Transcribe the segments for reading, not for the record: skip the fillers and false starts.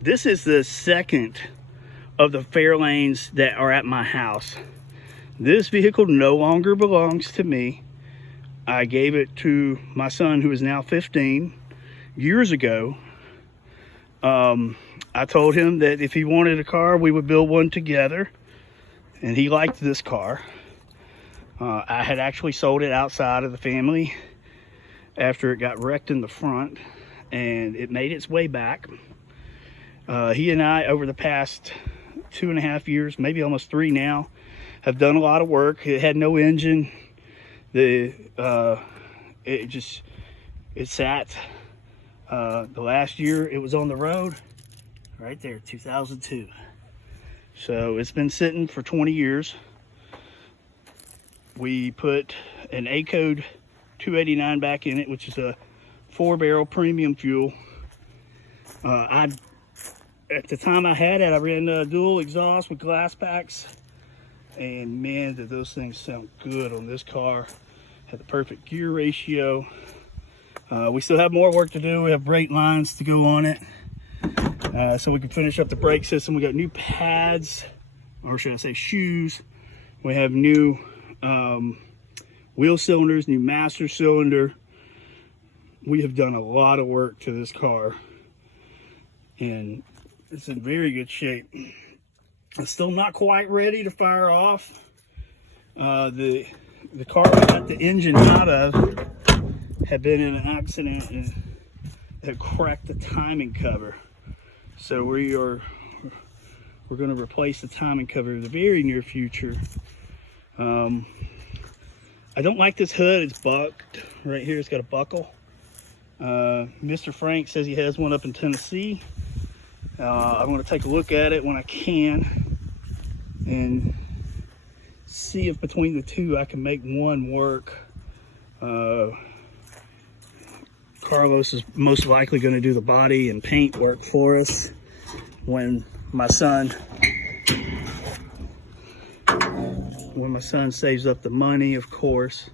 This is the second of the Fairlanes that are at my house. This vehicle no longer belongs to me. I gave it to my son, who is now 15, years ago. I told him that if he wanted a car, we would build one together, and he liked this car. I had actually sold it outside of the family after it got wrecked in the front, and it made its way back. He and I, over the past 2.5 years, maybe almost 3 now, have done a lot of work. It had no engine. It sat. The last year it was on the road, right there, 2002. So it's been sitting for 20 years. We put an A-Code 289 back in it, which is a 4-barrel premium fuel. At the time I had it, I ran dual exhaust with glass packs, and man, did those things sound good on this car. Had the perfect gear ratio. We still have more work to do. We have brake lines to go on it, so we can finish up the brake system. We got new pads, or should I say shoes. We have new wheel cylinders, new master cylinder. We have done a lot of work to this car, and it's in very good shape. It's still not quite ready to fire off. The car we got the engine out of had been in an accident and had cracked the timing cover. So we're going to replace the timing cover in the very near future. I don't like this hood. It's bucked right here. It's got a buckle. Mr. Frank says he has one up in Tennessee. I'm going to take a look at it when I can and see if between the two I can make one work. Carlos is most likely going to do the body and paint work for us when my son saves up the money, of course.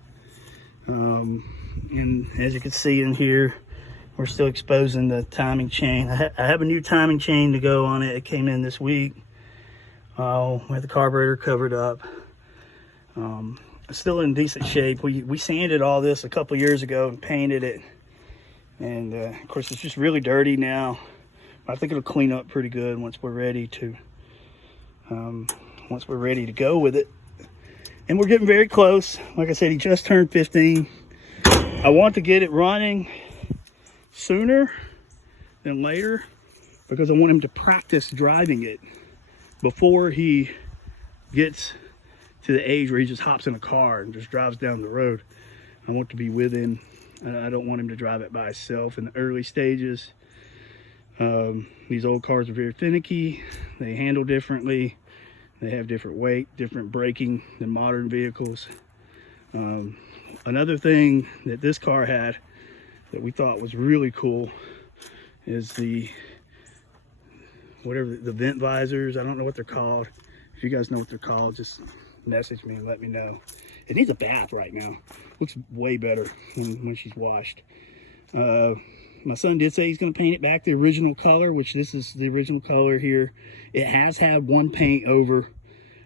And as you can see in here, we're still exposing the timing chain. I have a new timing chain to go on it. It came in this week. We had the carburetor covered up. It's still in decent shape. We sanded all this a couple years ago and painted it. And of course, it's just really dirty now. I think it'll clean up pretty good once we're ready to go with it. And we're getting very close. Like I said, he just turned 15. I want to get it running sooner than later because I want him to practice driving it before he gets to the age where he just hops in a car and just drives down the road. I want to be with him. I don't want him to drive it by himself in the early stages. These old cars are very finicky. They handle differently. They have different weight, different braking than modern vehicles. Another thing that this car had that we thought was really cool is the vent visors. I don't know what they're called. If you guys know what they're called, just message me and let me know. It needs a bath right now. Looks way better when she's washed. My son did say he's going to paint it back the original color, which this is the original color here. It has had one paint over.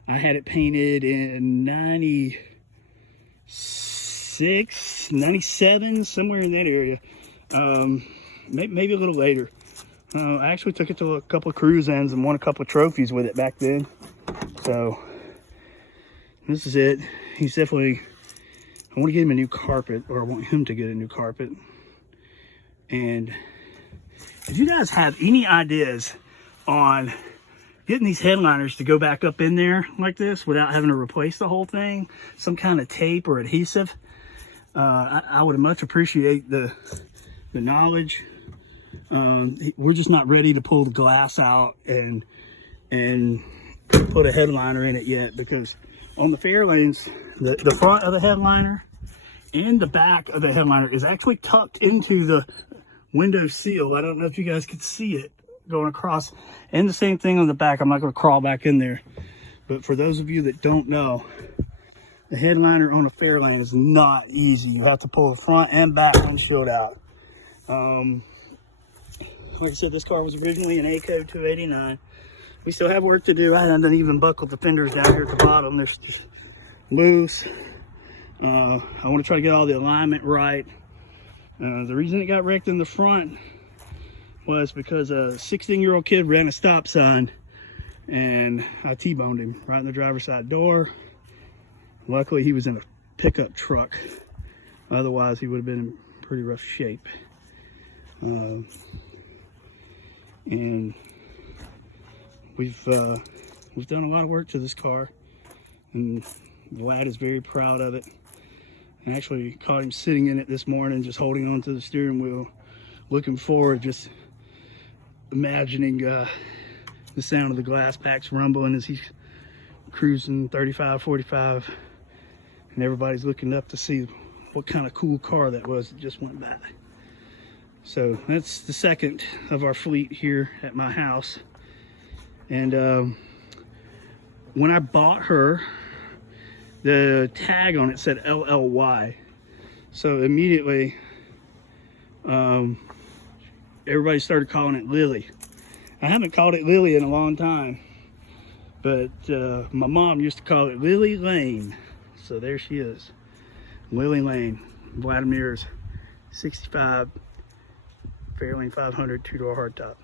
I had it painted in 96, 97, somewhere in that area. Maybe a little later. I actually took it to a couple of cruise ends and won a couple of trophies with it back then. So this is it. He's definitely, I want to get him a new carpet, or I want him to get a new carpet. And if you guys have any ideas on getting these headliners to go back up in there like this without having to replace the whole thing, some kind of tape or adhesive, I would much appreciate the knowledge. We're just not ready to pull the glass out and put a headliner in it yet, because on the Fairlanes, the front of the headliner and the back of the headliner is actually tucked into the window seal. I don't know if you guys could see it going across, and the same thing on the back. I'm not going to crawl back in there, but for those of you that don't know, the headliner on a Fairlane is not easy. You have to pull the front and back windshield out. Like I said, this car was originally an ACO 289. We still have work to do. I haven't even buckled the fenders down here at the bottom. They're just loose. I want to try to get all the alignment right. The reason it got wrecked in the front was because a 16-year-old kid ran a stop sign and I T-boned him right in the driver's side door. Luckily, he was in a pickup truck. Otherwise, he would have been in pretty rough shape. And we've done a lot of work to this car, and Vlad is very proud of it. And actually caught him sitting in it this morning, just holding on to the steering wheel, looking forward, just imagining the sound of the glass packs rumbling as he's cruising 35, 45, and everybody's looking up to see what kind of cool car that was that just went by. So that's the second of our fleet here at my house. And when I bought her, the tag on it said LLY. So immediately, everybody started calling it Lilly. I haven't called it Lilly in a long time, but my mom used to call it Lilly Lane. So there she is, Lilly Lane, Vladimir's 65 Fairlane 500 two-door hardtop.